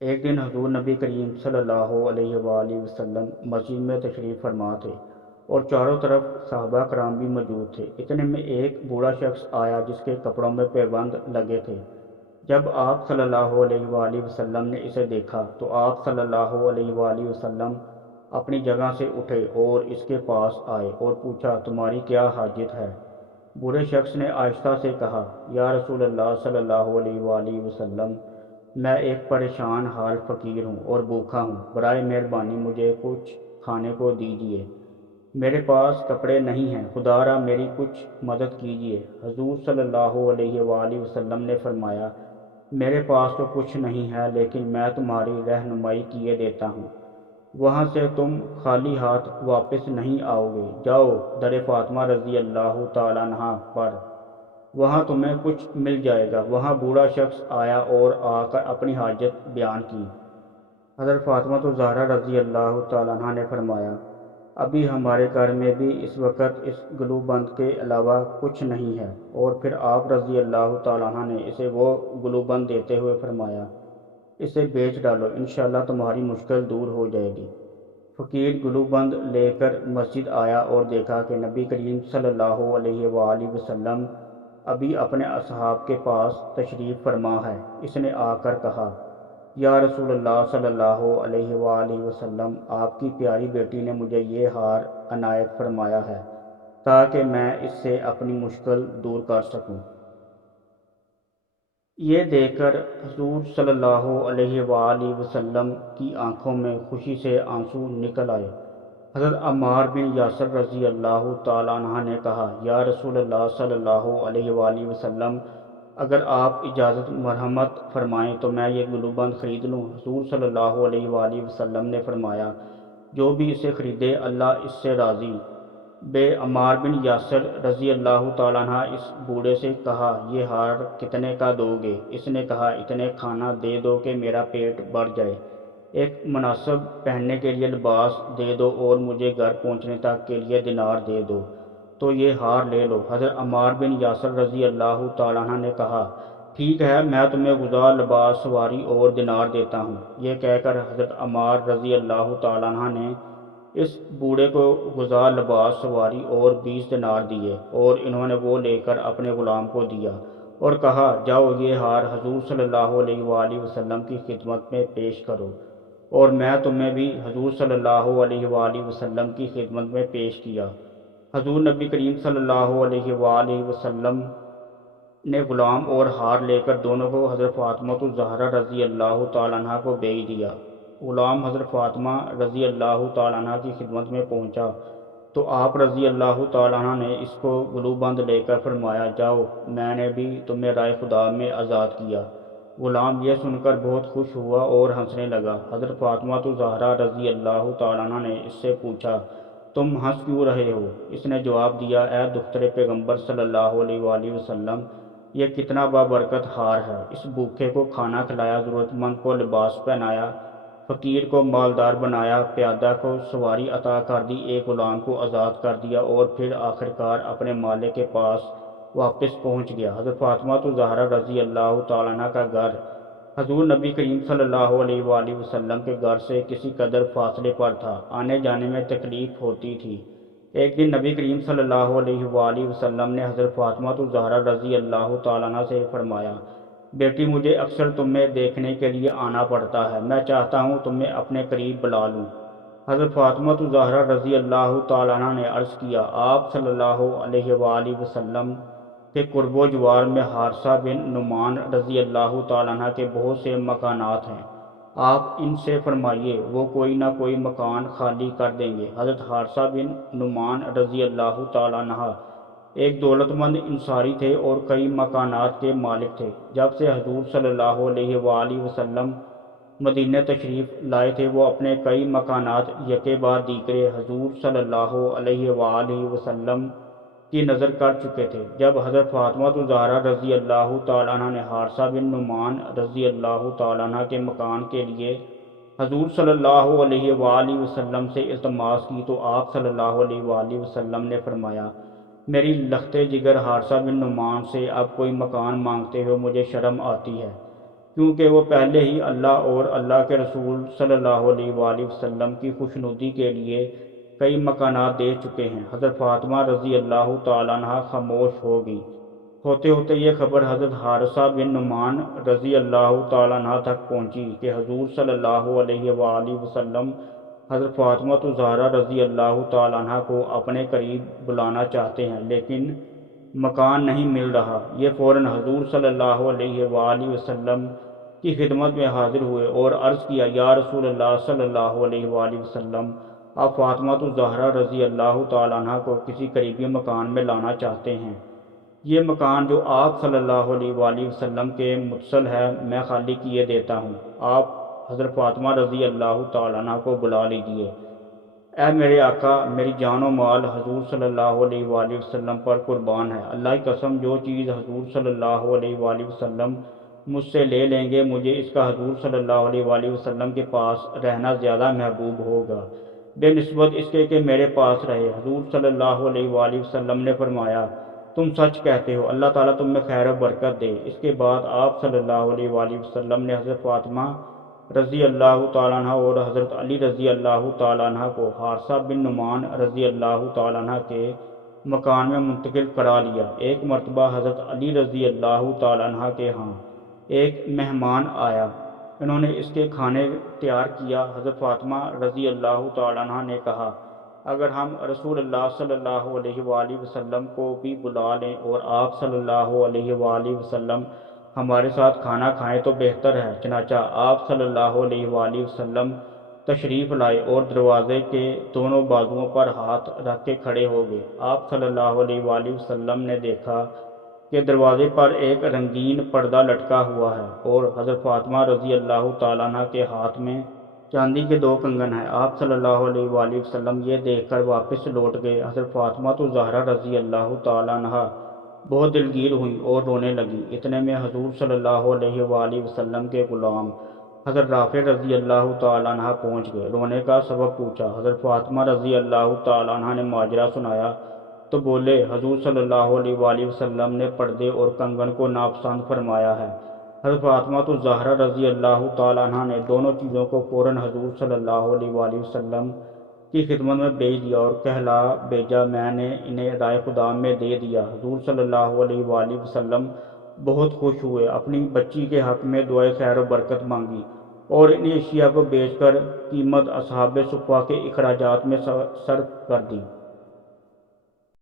ایک دن حضور نبی کریم صلی اللہ علیہ وآلہ وسلم مسجد میں تشریف فرما تھے اور چاروں طرف صحابہ کرام بھی موجود تھے۔ اتنے میں ایک بوڑھا شخص آیا جس کے کپڑوں میں پیبند لگے تھے۔ جب آپ صلی اللہ علیہ وآلہ وسلم نے اسے دیکھا تو آپ صلی اللہ علیہ وآلہ وسلم اپنی جگہ سے اٹھے اور اس کے پاس آئے اور پوچھا، تمہاری کیا حاجت ہے؟ بوڑھے شخص نے آہستہ سے کہا، یا رسول اللہ صلی اللہ علیہ وآلہ وسلم، میں ایک پریشان حال فقیر ہوں اور بھوکا ہوں، برائے مہربانی مجھے کچھ کھانے کو دیجیے۔ میرے پاس کپڑے نہیں ہیں، خدا را میری کچھ مدد کیجیے۔ حضور صلی اللہ علیہ وآلہ وسلم نے فرمایا، میرے پاس تو کچھ نہیں ہے لیکن میں تمہاری رہنمائی کیے دیتا ہوں، وہاں سے تم خالی ہاتھ واپس نہیں آؤ گے۔ جاؤ در فاطمہ رضی اللہ تعالیٰ عنہا پر، وہاں تمہیں کچھ مل جائے گا۔ وہاں بوڑھا شخص آیا اور آ کر اپنی حاجت بیان کی۔ حضرت فاطمہ الزہرا رضی اللہ تعالیٰ عنہا نے فرمایا، ابھی ہمارے گھر میں بھی اس وقت اس گلو بند کے علاوہ کچھ نہیں ہے۔ اور پھر آپ رضی اللہ تعالیٰ عنہ نے اسے وہ گلو بند دیتے ہوئے فرمایا، اسے بیچ ڈالو، انشاءاللہ تمہاری مشکل دور ہو جائے گی۔ فقیر گلو بند لے کر مسجد آیا اور دیکھا کہ نبی کریم صلی اللہ علیہ وآلہ وسلم ابھی اپنے اصحاب کے پاس تشریف فرما ہے۔ اس نے آ کر کہا، یا رسول اللہ صلی اللہ علیہ وآلہ وسلم، آپ کی پیاری بیٹی نے مجھے یہ ہار عنایت فرمایا ہے تاکہ میں اس سے اپنی مشکل دور کر سکوں۔ یہ دیکھ کر حضور صلی اللہ علیہ وآلہ وسلم کی آنکھوں میں خوشی سے آنسو نکل آئے۔ حضرت عمار بن یاسر رضی اللہ تعالیٰ عنہ نے کہا، یا رسول اللہ صلی اللہ علیہ وآلہ وسلم، اگر آپ اجازت مرحمت فرمائیں تو میں یہ گلو بند خرید لوں۔ حضور صلی اللہ علیہ وآلہ وسلم نے فرمایا، جو بھی اسے خریدے اللہ اس سے راضی۔ بے عمار بن یاسر رضی اللہ تعالیٰ عنہ اس بوڑھے سے کہا، یہ ہار کتنے کا دو گے؟ اس نے کہا، اتنے کھانا دے دو کہ میرا پیٹ بھر جائے، ایک مناسب پہننے کے لیے لباس دے دو اور مجھے گھر پہنچنے تک کے لیے دینار دے دو تو یہ ہار لے لو۔ حضرت عمار بن یاسر رضی اللہ تعالیٰ عنہ نے کہا، ٹھیک ہے، میں تمہیں غذا، لباس، سواری اور دینار دیتا ہوں۔ یہ کہہ کر حضرت عمار رضی اللہ تعالیٰ عنہ نے اس بوڑھے کو غذا، لباس، سواری اور 20 دینار دیے اور انہوں نے وہ لے کر اپنے غلام کو دیا اور کہا، جاؤ یہ ہار حضور صلی اللہ علیہ وآلہ وسلم کی خدمت میں پیش کرو، اور میں تمہیں بھی حضور صلی اللہ علیہ وآلہ وسلم کی خدمت میں پیش کیا۔ حضور نبی کریم صلی اللہ علیہ وآلہ وسلم نے غلام اور ہار لے کر دونوں کو حضرت فاطمہ الزہرا رضی اللہ تعالیٰ عنہ کو بھیج دیا۔ غلام حضرت فاطمہ رضی اللہ تعالیٰ عنہ کی خدمت میں پہنچا تو آپ رضی اللہ تعالیٰ عنہ نے اس کو گلو بند لے کر فرمایا، جاؤ، میں نے بھی تمہیں رائے خدا میں آزاد کیا۔ غلام یہ سن کر بہت خوش ہوا اور ہنسنے لگا۔ حضرت فاطمہ الزہرا رضی اللہ تعالیٰ عنہ نے اس سے پوچھا، تم ہنس کیوں رہے ہو؟ اس نے جواب دیا، اے دختر پیغمبر صلی اللہ علیہ وآلہ وسلم، یہ کتنا بابرکت ہار ہے۔ اس بھوکے کو کھانا کھلایا، ضرورت مند کو لباس پہنایا، فقیر کو مالدار بنایا، پیادہ کو سواری عطا کر دی، ایک غلام کو آزاد کر دیا اور پھر آخرکار اپنے مالک کے پاس واپس پہنچ گیا۔ حضرت فاطمہ الزہرا رضی اللہ تعالیٰ عنہ کا گھر حضور نبی کریم صلی اللہ علیہ وآلہ وسلم کے گھر سے کسی قدر فاصلے پر تھا، آنے جانے میں تکلیف ہوتی تھی۔ ایک دن نبی کریم صلی اللہ علیہ وآلہ وسلم نے حضرت فاطمہ الزہرا رضی اللہ تعالیٰ عنہ سے فرمایا، بیٹی، مجھے اکثر تمہیں دیکھنے کے لیے آنا پڑتا ہے، میں چاہتا ہوں تمہیں اپنے قریب بلا لوں۔ حضرت فاطمہ الزہرا رضی اللہ تعالیٰ عنہ نے عرض کیا، آپ صلی اللہ علیہ وآلہ وسلم کے قرب و جوار میں حارثہ بن نعمان رضی اللہ تعالیٰ عنہ کے بہت سے مکانات ہیں، آپ ان سے فرمائیے، وہ کوئی نہ کوئی مکان خالی کر دیں گے۔ حضرت حارثہ بن نعمان رضی اللہ تعالیٰ عنہ ایک دولت مند انصاری تھے اور کئی مکانات کے مالک تھے۔ جب سے حضور صلی اللہ علیہ وآلہ وسلم مدینہ تشریف لائے تھے، وہ اپنے کئی مکانات یکے بعد دیگرے حضور صلی اللہ علیہ وآلہ وسلم کی نظر کر چکے تھے۔ جب حضرت فاطمہ الزہرا رضی اللہ تعالیٰ عنہ نے حارثہ بن نعمان رضی اللہ تعالیٰ عنہ کے مکان کے لیے حضور صلی اللہ علیہ وآلہ وسلم سے التماس کی تو آپ صلی اللہ علیہ وآلہ وسلم نے فرمایا، میری لخت جگر حارثہ بن نعمان سے اب کوئی مکان مانگتے ہو مجھے شرم آتی ہے۔ کیونکہ وہ پہلے ہی اللہ اور اللہ کے رسول صلی اللہ علیہ وآلہ وسلم کی خوشنودی کے لیے کئی مکانات دے چکے ہیں۔ حضرت فاطمہ رضی اللہ تعالیٰ عنہ خاموش ہو گئی۔ ہوتے ہوتے یہ خبر حضرت حارثہ بن نعمان رضی اللہ تعالیٰ عنہ تک پہنچی کہ حضور صلی اللہ علیہ وآلہ وسلم حضرت فاطمہ الزہرا رضی اللہ تعالیٰ عنہ کو اپنے قریب بلانا چاہتے ہیں، لیکن مکان نہیں مل رہا۔ یہ فوراً حضور صلی اللہ علیہ وآلہ وسلم کی خدمت میں حاضر ہوئے اور عرض کیا، یا رسول اللہ صلی اللہ علیہ وآلہ وسلم، آپ فاطمہ الزہرا رضی اللہ تعالیٰ عنہ کو کسی قریبی مکان میں لانا چاہتے ہیں۔ یہ مکان جو آپ صلی اللہ علیہ وآلہ وسلم کے متصل ہے میں خالی کیے دیتا ہوں، آپ حضرت فاطمہ رضی اللہ تعالیٰ عنہ کو بلا لیجیے۔ اے میرے آقا، میری جان و مال حضور صلی اللہ علیہ وآلہ وسلم پر قربان ہے۔ اللہ کی قسم، جو چیز حضور صلی اللہ علیہ وآلہ وسلم مجھ سے لے لیں گے، مجھے اس کا حضور صلی اللہ علیہ وآلہ وسلم کے پاس رہنا زیادہ محبوب ہوگا بے نسبت اس کے کہ میرے پاس رہے۔ حضور صلی اللہ علیہ وآلہ وسلم نے فرمایا، تم سچ کہتے ہو، اللہ تعالیٰ تم میں خیر و برکت دے۔ اس کے بعد آپ صلی اللہ علیہ وآلہ وسلم نے حضرت فاطمہ رضی اللہ تعالیٰ عنہ اور حضرت علی رضی اللہ تعالیٰ عنہ کو حارثہ بن نعمان رضی اللہ تعالیٰ عنہ کے مکان میں منتقل کرا لیا۔ ایک مرتبہ حضرت علی رضی اللہ تعالیٰ عنہ کے ہاں ایک مہمان آیا، انہوں نے اس کے کھانے تیار کیا۔ حضرت فاطمہ رضی اللہ تعالیٰ عنہ نے کہا، اگر ہم رسول اللہ صلی اللہ علیہ وآلہ وسلم کو بھی بلا لیں اور آپ صلی اللہ علیہ وآلہ وسلم ہمارے ساتھ کھانا کھائیں تو بہتر ہے۔ چنانچہ آپ صلی اللہ علیہ وآلہ وسلم تشریف لائے اور دروازے کے دونوں بازوؤں پر ہاتھ رکھ کے کھڑے ہو گئے۔ آپ صلی اللہ علیہ وآلہ وسلم نے دیکھا کہ دروازے پر ایک رنگین پردہ لٹکا ہوا ہے اور حضرت فاطمہ رضی اللہ تعالیٰ عنہ کے ہاتھ میں چاندی کے 2 کنگن ہیں۔ آپ صلی اللہ علیہ وآلہ وسلم یہ دیکھ کر واپس لوٹ گئے۔ حضرت فاطمہ الزہرا رضی اللہ تعالیٰ عنہ بہت دلگیر ہوئیں اور رونے لگیں۔ اتنے میں حضور صلی اللہ علیہ وآلہ وسلم کے غلام حضرت رافع رضی اللہ تعالیٰ عنہ پہنچ گئے۔ رونے کا سبب پوچھا۔ حضرت فاطمہ رضی اللہ تعالیٰ عنہ نے ماجرا سنایا تو بولے، حضور صلی اللہ علیہ وآلہ وسلم نے پردے اور کنگن کو ناپسند فرمایا ہے۔ حضرت فاطمہ الزہرا رضی اللہ تعالیٰ عنہ نے دونوں چیزوں کو فوراً حضور صلی اللہ علیہ وآلہ وسلم کی خدمت میں بھیج دیا اور کہلا بھیجا، میں نے انہیں رائے خدا میں دے دیا۔ حضور صلی اللہ علیہ وآلہ وسلم بہت خوش ہوئے، اپنی بچی کے حق میں دعائے خیر و برکت مانگی اور ان اشیاء کو بیچ کر قیمت اصحاب صفہ کے اخراجات میں صرف کر دی۔